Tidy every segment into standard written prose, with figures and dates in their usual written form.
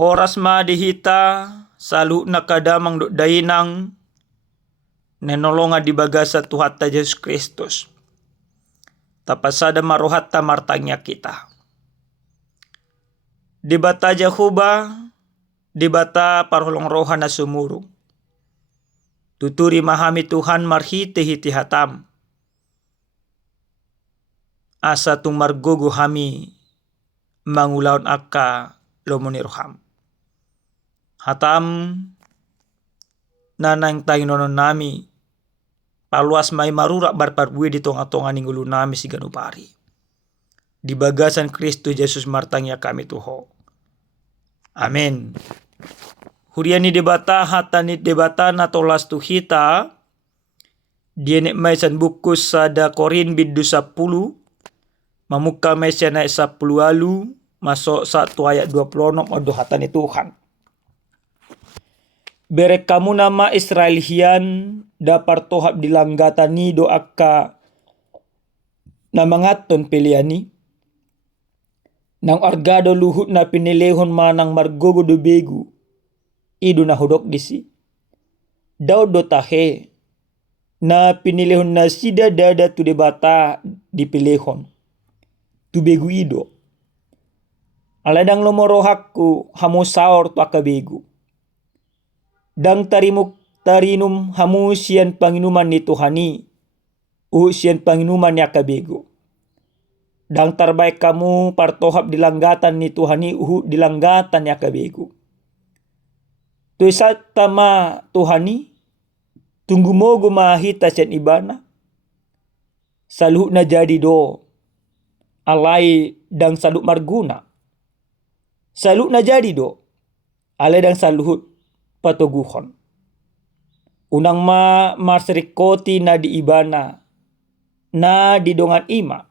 Horas ma dihita salu nakadamang do dainang nenolonga di bagasa Tuhatta Yesus Kristus. Tapasada marohatta martanya kita. Di bata Jehuba, di bata parholong roha na sumuru. Tuturi mahami Tuhan marhiti hiti hatam. Asa tung margogo hami mangulaon akka lomoniroham. Hatam nanang tayo nonon nami paluas may marurak barparbuwi di tonga-tonga ninggulu nami si ganupari. Di bagasan Kristus Yesus martangya kami tuho. Amin. Huriani debata hatani debata na tolas tuhita dienek may san bukus sada Korin bidu 10 mamuka may siya na 10 alu masuk 1 ayat 26 odo hatani Tuhan. Berek kamu nama Israelian dapar tohap dilanggatani doaka na mangaton piliani nang argado luhut na pinilehon manang margogo do begu idu na hodok disi daw do tahe na pinilehon na sida dada tu debata dipilehon tu begu ido aladang lomorohakku hamu saor tu akabegu dang tarinum hamu sian panginuman ni Tuhani sian panginuman ni akabegu dang terbaik kamu partohap dilanggatan ni Tuhani dilanggatan ni akabegu tuisat tama Tuhani tunggu mogo mahita sian ibana saluh na jadi do alai dang saluh marguna saluh na jadi do alai dang saluhut patoguhon unang maserikoti na di ibana na di dongan ima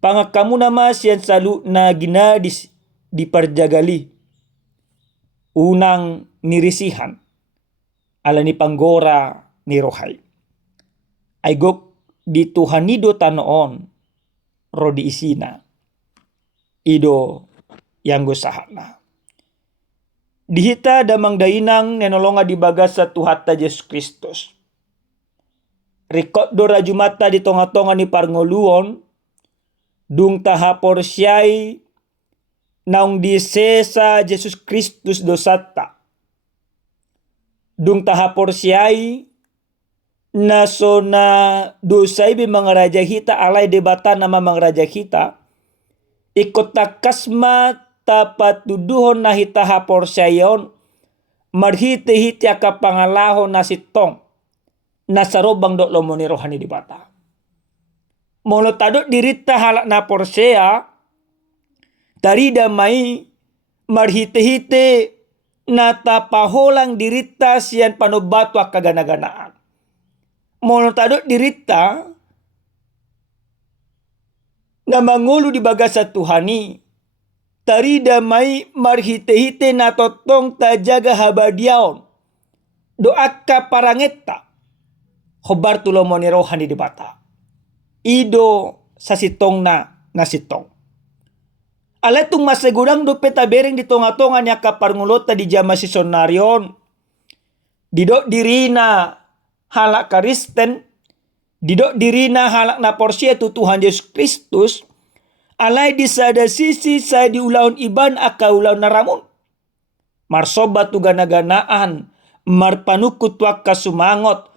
pangakamu nama sian salu na ginadis di parjagali unang nirisihan ala ni panggora ni rohai aigok di Tuhanido tanoon rodi isina ido yang gosahana dihita damang dainang nenolonga di bagasa Tuhatta Yesus Kristus. Rikot do rajumata di tonga-tonga ni parngoluon dung tahapor siyai naung di sesa Yesus Kristus dosata. Dung tahapor siyai naso na dosai bi mga raja hita alay debata nama mga raja hita ikot takasma tapat duduhon na hitahapor sayon marhiti-hiti ka pangalahon na sitong nasarobang do lomoni rohani di bata. Mono tado dirita halak na porsea tarida mai marhiti-hiti na tapaholang dirita siyan panobatu kagana-ganaan. Mono tado dirita na mangulu di bagasa Tuhani tarida mai marhite-hite na totong tajaga habadiaon doaka parangeta khobar tulomoni rohani di bata ido sa sitong na sitong alatung masegurang do petabereng di tonga-tonga niya kaparngulota di jama sisonarion didok dirina halak Kristen didok dirina halak na porsia tu Tuhan Yesus Kristus alai di sada sisi saya di ulaun iban aka ulaun naramun. Marsobat tu gana-ganaan. Marpanukut tu akka sumangot.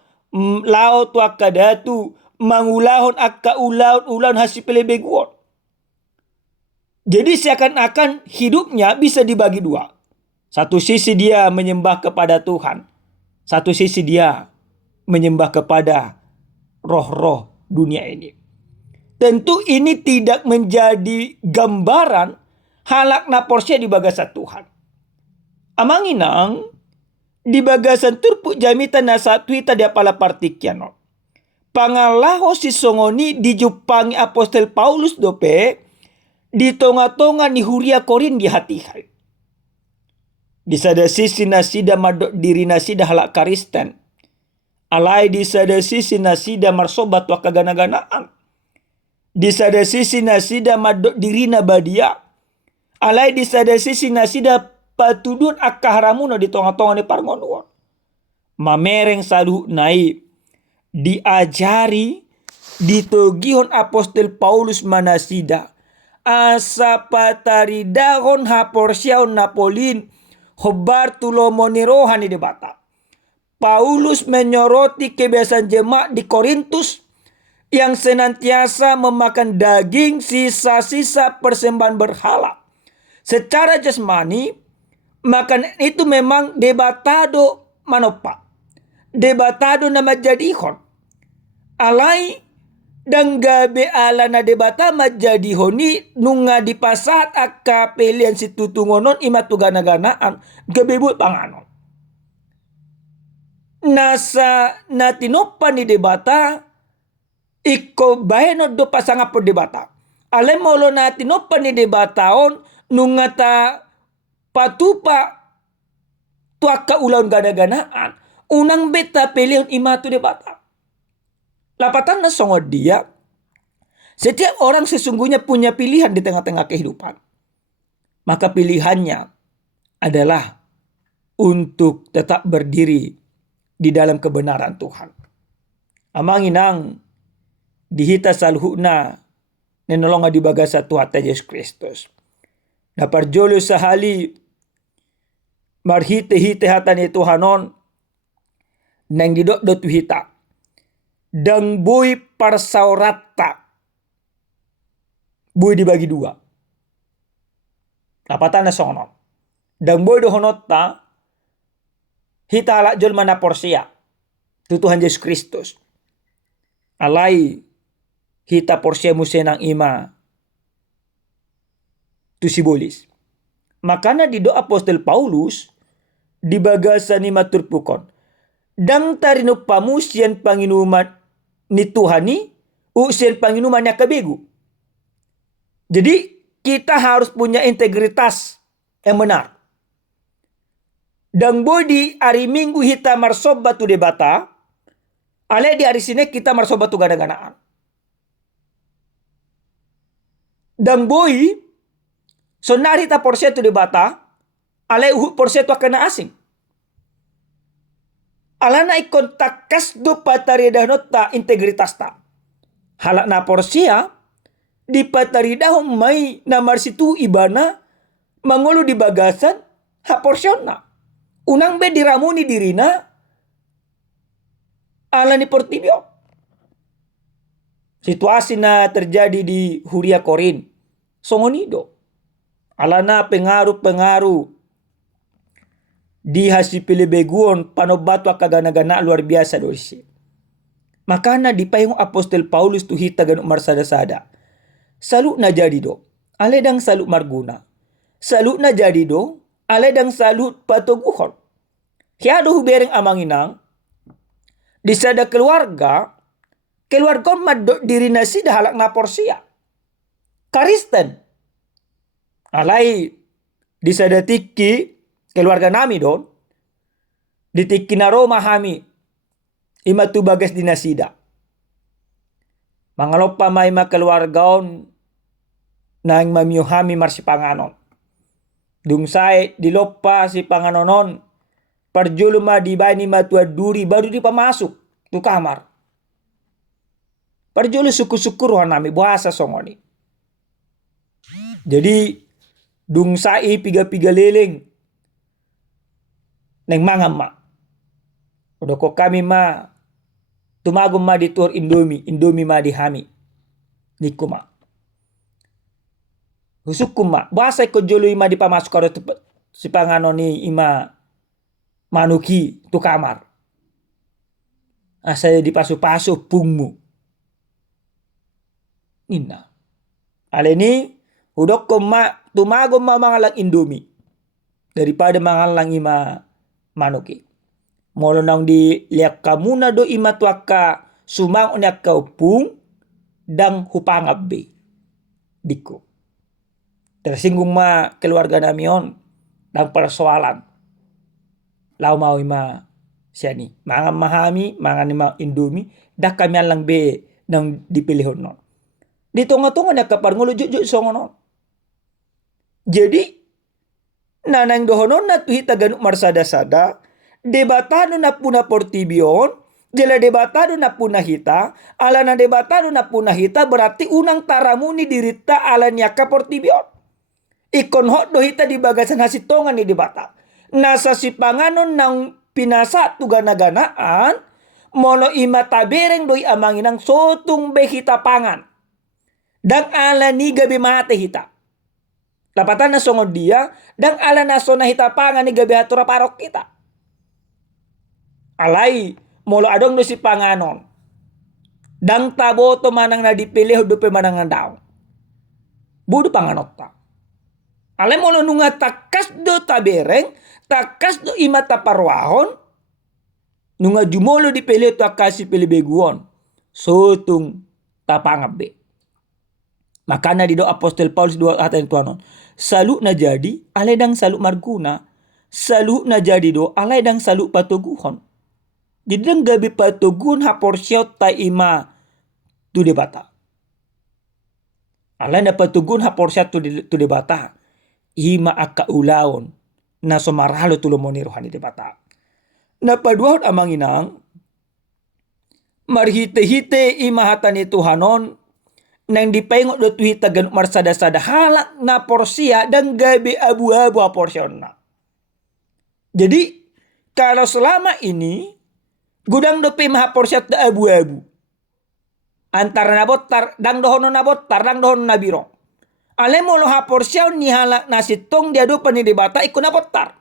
Lao tu akka datu. Mangulahon akka ulaun hasipele beguon. Jadi seakan-akan hidupnya bisa dibagi dua. Satu sisi dia menyembah kepada Tuhan. Satu sisi dia menyembah kepada roh-roh dunia ini. Tentu ini tidak menjadi gambaran halak na porsia di bagasa Tuhan. Amanginang di bagasan turpu jamitan na satwita di apala partikiano. Pangalaho si songoni dijupangi Apostel Paulus dope di tonga-tonga ni huria Korin di hatihay. Di sada sisi nasida madok diri nasida halak Kristen. Alai di sada sisi nasida marsobat wa kagana-ganaan. Di sada sisi nasida madok dirina badia Alai di sada sisi nasida patudun akka haramuno di tonga-tonga ni parngonuan. Mamereng salu nai diajari ditogihon apostol Paulus manasida asa pataridahon haporsiaon napolin hobar tulomonirohan di debata. Paulus menyoroti kebiasaan jemaat di Korintus yang senantiasa memakan daging sisa-sisa persembahan berhala. Secara jasmani, makan itu memang debatado manopa. Debatado na majadihon. Alai dan gabe ala na debata majadihoni nunga di pasat akka pilihan si tutungonon imatu gana-ganaan gabe buat panganon. Nasa natinopa ni debata iko baheno do pasanga po debata. Ale molo natinopa ni debataon nungata patupa tuaka ulang gana-ganaan unang beta pilihan imatu debata. Lapatan na songod dia, setiap orang sesungguhnya punya pilihan di tengah-tengah kehidupan. Maka pilihannya adalah untuk tetap berdiri di dalam kebenaran Tuhan. Amanginang dihita salhuna nenolonga di bagasa Tuhan Yesus Kristus. Naparjolo sahali marhite-hite hatan ni Tuhanon nang didot-dot hita. Dan boy parsaurata. Boy dibagi dua. Napatan na sonon. Dan boy dohonotta hita ala jol mana porsia. Tuhan Yesus Kristus. Alai hita porsia musenang ima. Tu sibolis. Makana di doa apostol Paulus di bagasa ni maturpukon. Dang tarino pamusian panginuman ni Tuhani usian panginuman niya kabegu. Jadi kita harus punya integritas yang benar. Dan bodi hari Minggu hita marsobat tu debata, ale di hari sini kita marsobat tu gana-ganaan. Dan boy sonari ta porsia tu debata, ale porsia tu akan asing. Alana ikon takas do pataridah ta integritas ta. Halak na porsia di pataridah may namar situ ibana mangolo di bagasan ha porsiona. Unang be diramuni dirina ala ni portibio. Situasi na terjadi di Huria Korin. Songonido. Alana pengaruh-pengaruh di hasil pilibeguon panobatu akagana-gana luar biasa dosi. Makana di payung apostol Paulus tu hita ganuk marsada-sada. Salu na jadi do. Ale dang salu marguna. Salu na jadi do. Ale dang salu patoguhon. Hiado hubereng amanginang. Di sada keluarga maddo diri nasi dah halak na porsia. Karisten. Alai di sada tiki keluarga nami don. Ditiki naro mahami. Ima tu bagas dinasida. Mangalopa maima keluargaon. Nang mamiyuhami marsipanganon. Dungsai dilopa si panganonon. Parjuluma dibani matua duri baru dipamasuk. Tu kamar. Parjulu syukur-syukur nami bahasa songoni. Jadi dungsai piga-piga leleng. Neng mangam ma. Udah kok kami ma. Tumagum ma di tur Indomie. Indomie ma di hami. Niku ma. Husukum ma. Bahasa ko jolo ima di pamasuk karo si pangano ni ima manuki tu kamar. Asaya di pasu-pasu pungmu. Nina. Ale ni udok ko ma tumagum ma mangalang Indomie. Daripada mangalang ima manuki. Molo nang di liak kamuna do ima tuaka sumang unyak kaupung dang hupangabbe. Diko. Tersinggung ma keluarga namion dang persoalan. Lau mau ima siani. Mangan mahami, mangan ima Indomie. Dah kami alang be nang dipilihon non. Di tonga-tonga na kapar ngulo jujuk songonon. Jadi nanang dohonon na tuhi taganuk marsada-sada, debatado na puna portibion, jela debatado na puna hita, ala na debatado na puna hita berarti unang taramuni dirita ala nyaka portibion. Ikon hot do hita di bagasan hasitongan ni debata. Nasa si panganon ng pinasa tu gana-ganaan, mono ima tabereng doi amanginang sotung behita pangan. Dang ala ni gabi mate hita. Lapatan na songod dia, dang ala na so na hita pangan ni gabi hatura parok kita. Alay, molo adong do si panganon. Dang taboto manang na dipilih dupe manang na daw. Budu panganot ta. Alay molo nunga takas do tabereng, takas do ima taparwahon, nunga jumolo dipilih to akasi pilih beguon. Sotung tapangabe. Makanya di doa Apostol Paulus doa aten tuanon. Salu na jadi, alay dang salu marguna. Salu na jadi do, alay dang salu patuguhon. Jadi dang gabi patugun haporsyot ta ima tu debata. Alay na patugun haporsyot tu debata. Ima akka ulaon na somaralo tulomoni rohani debata. Napaduahot amang inang, marhite-hite ima hatani Tuhanon, nang dipengok do tuhi tagan marsada-sada halak na porsia dan gabi abu-abu porsion na. Jadi kalau selama ini gudang do pe maha porsiat da abu-abu. Antara nabotar dang dohono nabotar dang dohono nabiro. Ale molo ha porsiaw ni halak nasitong dia do pani debata ikon nabotar.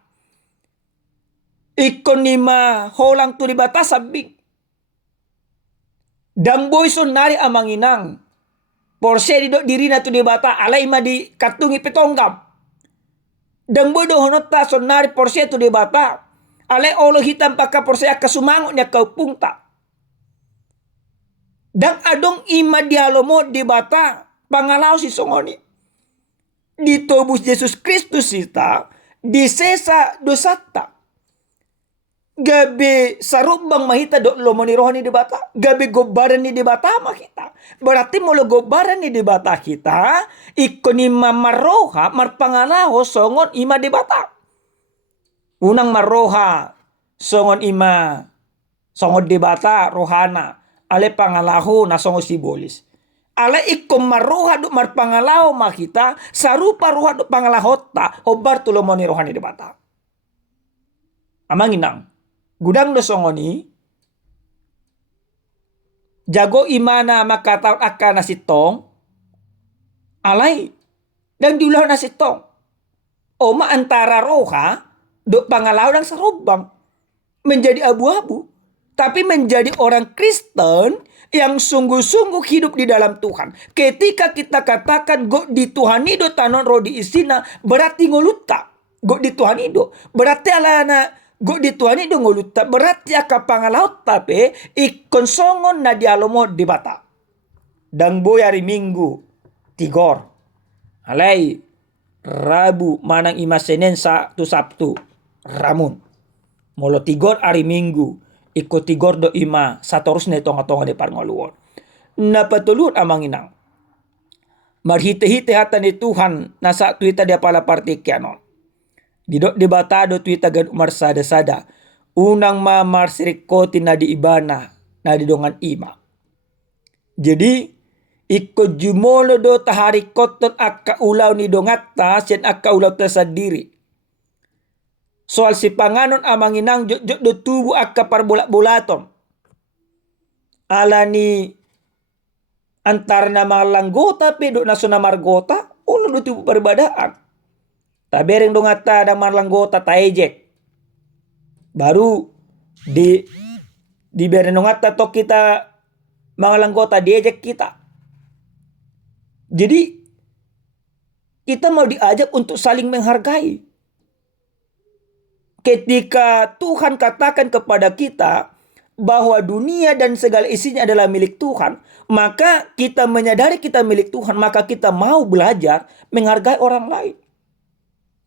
Ikon nima holang tu debata sabing. Dang boy son nari amang inang. Porse di do diri na tu debata alay ma di katungi petonggam. Dang boy do honot ta sonari porse tu debata. Alay olo hitam paka porse aka sumangot niya kaupung ta. Dang adong ima dialomo debata pangalaw si songoni. Ditobus Yesus Kristus sita disesa dosata. Gabi sarubang mahita do lomoni rohani debata. Gabi gobaran ni debata makita. Berarti molo gobaran ni debata kita. Ikon ima maroha marpangalaho songon ima debata. Unang maroha songon ima songon debata rohana. Ale pangalaho na songon sibolis. Ale ikon maroha do marpangalaho makita. Sarupa roha do pangalahota. Obar tulomoni rohani debata. Amanginang. Gudang do songoni jago imana makataw akka nasitong alay dan diulah nasitong oma antara roha do pangalaw ng sarubang menjadi abu-abu tapi menjadi orang Kristen yang sungguh-sungguh hidup di dalam Tuhan. Ketika kita katakan go di Tuhan ido tanon rodi isina berarti ngoluta go di Tuhan ido berarti alana go di Tuhan itu nguluta berarti aka pangalaut tapi ikon songon na dialomo di bata. Dang boy hari Minggu tigor. Alay Rabu manang ima Senin tu Sabtu ramun. Molo tigor hari Minggu ikut tigor do ima satorus na tonga-tonga di parngoluon. Napatulun amang inang. Marhite-hite hata ni Tuhan nasa tuita dia pala partikyanon. Didok debatado tuita gan marsada-sada. Unang mamarsirikoti na di ibana na didongan ima. Jadi ikut jumolo do tahari koton akka ulaw ni dongata siyan akka ulaw ta sa diri. Soal si panganon amang inang jok do tubu akka parbola-bolaton. Ala ni antar na mga langgota pedo na so na margota ulo do tubu perbadaan. Tabereng dong ata dan marlanggota taejek. Baru di beren dong ata to kita mga langgota diejek kita. Jadi kita mau diajak untuk saling menghargai. Ketika Tuhan katakan kepada kita bahwa dunia dan segala isinya adalah milik Tuhan, maka kita menyadari kita milik Tuhan, maka kita mau belajar menghargai orang lain.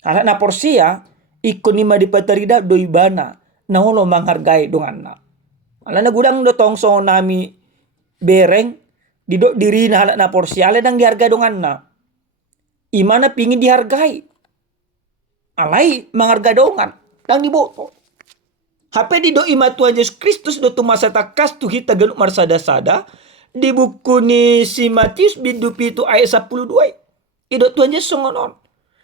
Anak na porsia ikon ni madipatarida do ibana na ulo manghargai dongan na. Ala na gudang do tongsong nami bereng di do diri na halak na porsia ala nang dihargai dongan na. Imana pingin dihargai. Alai menghargai dongan. Dan diboto. Hape di do ima Tuhan Yesus Kristus do tu masa takas tu hita genuk marsada-sada. Di buku ni si Matius bindu pitu ayat 12. Ido Tuhan Yesus ngonon.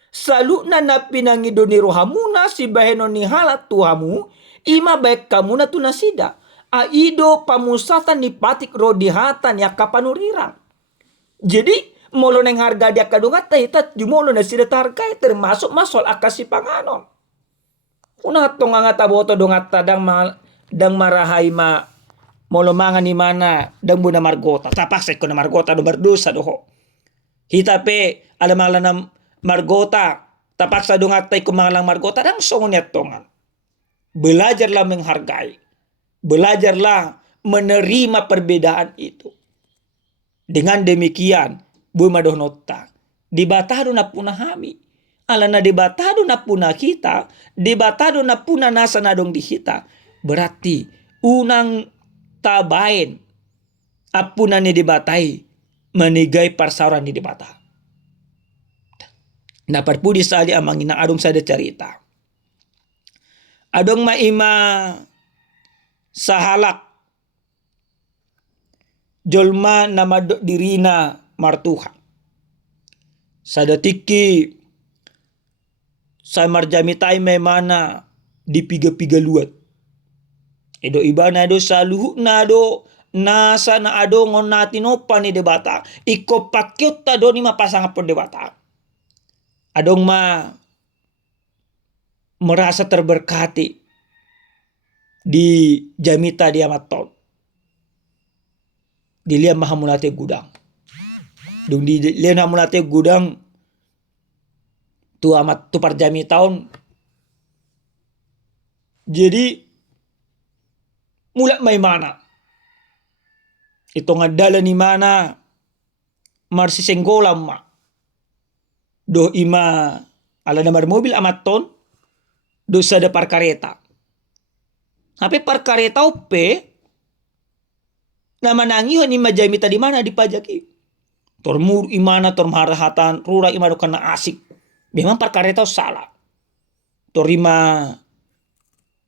Salukna na pinangido ni rohamuna si baheno ni halat tuhamu. Ima baik kamu na tunasida. Aido pamusatan ni patik rodihatan ya kapanurirang. Jadi molo neng harga dia kadungat tahitat jumolo na sida targai termasuk masol akasi panganon. Una tonga ngata boto dongata dang marahai ma molo mangan ni mana dang buna margota. Tapaksa ko na margota do berdosa doho. Hita pe alam-alam na margota. Tapaksa dongata ko mangalang margota dang songonya tongan. Belajarlah menghargai. Belajarlah menerima perbedaan itu. Dengan demikian, buma dohnota. Dibatado na puna hami. Alana dibatado na puna kita. Dibatado na puna nasa nadong di kita. Berarti, unang tabain. Apuna ni dibatai. Menigay parsaran ni dibata. Dapat pudi sali amang ina adong sada cerita. Adong maima sahalak jolma nama dirina martuha. Sadatiki sa marjamitai memana di piga-piga luat. Edo ibana do saluhu na do nasa na ado ngon natin opa ni debata. Iko pakyot ta do ni mapasang po debata. Adong merasa terberkati di jamita dia maton. Dilihat mahamulate gudang. Dung dilihat mahamulate gudang tu amat tu parjami tahun. Jadi mulai may mana. Ito nga dala ni mana marsisenggolam ma. Do ima ala namar mobil amat ton do sa da parkareta. Hape parkareta upe na manangiho ni majamita di mana dipajaki. Tormur imana tormarahatan rura imano kana asik. Memang parkareta salah. Torima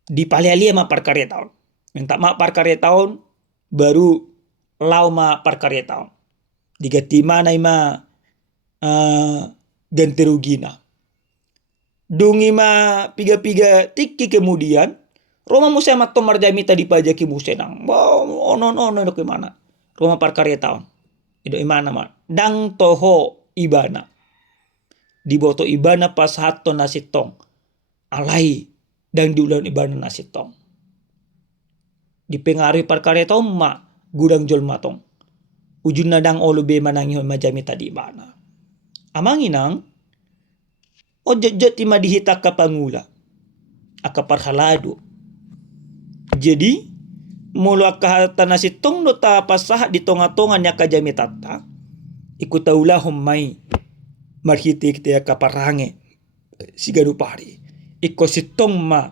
dipalialia ma parkareta. Minta ma parkareta baru lau ma parkareta. Digati mana ima ganti rugina. Dungi ma piga-piga tiki kemudian Roma musa matto marjamita dipajaki musenang. Wow, ono do kemana? Roma parkareta. Ido imana ma. Dang toho ibana. Diboto ibana pas hatto nasitong. Alai dang diulan ibana nasitong. Dipengaruhi parkareta ma gudang jol matong. Ujun na dang olo be manangihon majamita di ibana. Amanginang o jejot ti madihita ka pangula. Aka parhalado. Jadi mulu akahata nasitong no ta pasah di tonga-tonga nya kajamitata. Ikutaulah humay marhiti kita kaparange sigado pari. Iko sitong ma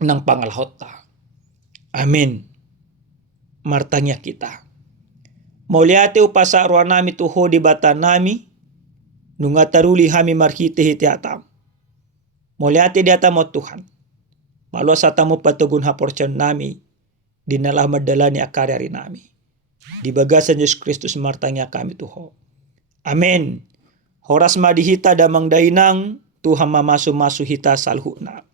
ng pangalhota. Amen. Martanya kita. Mauliate upasa arwa nami tuho di bata nami. Nunga taruli hami marhiti hiti atam. Mauliate di atam o Tuhan. Malu sa tamu patugun haporcan nami. Dinalah madalani akari nami. Di bagasan Yesus Kristus martanya kami tuho. Amen. Horas madihita damang dainang Tuhan mamasu-masu hita salhuna.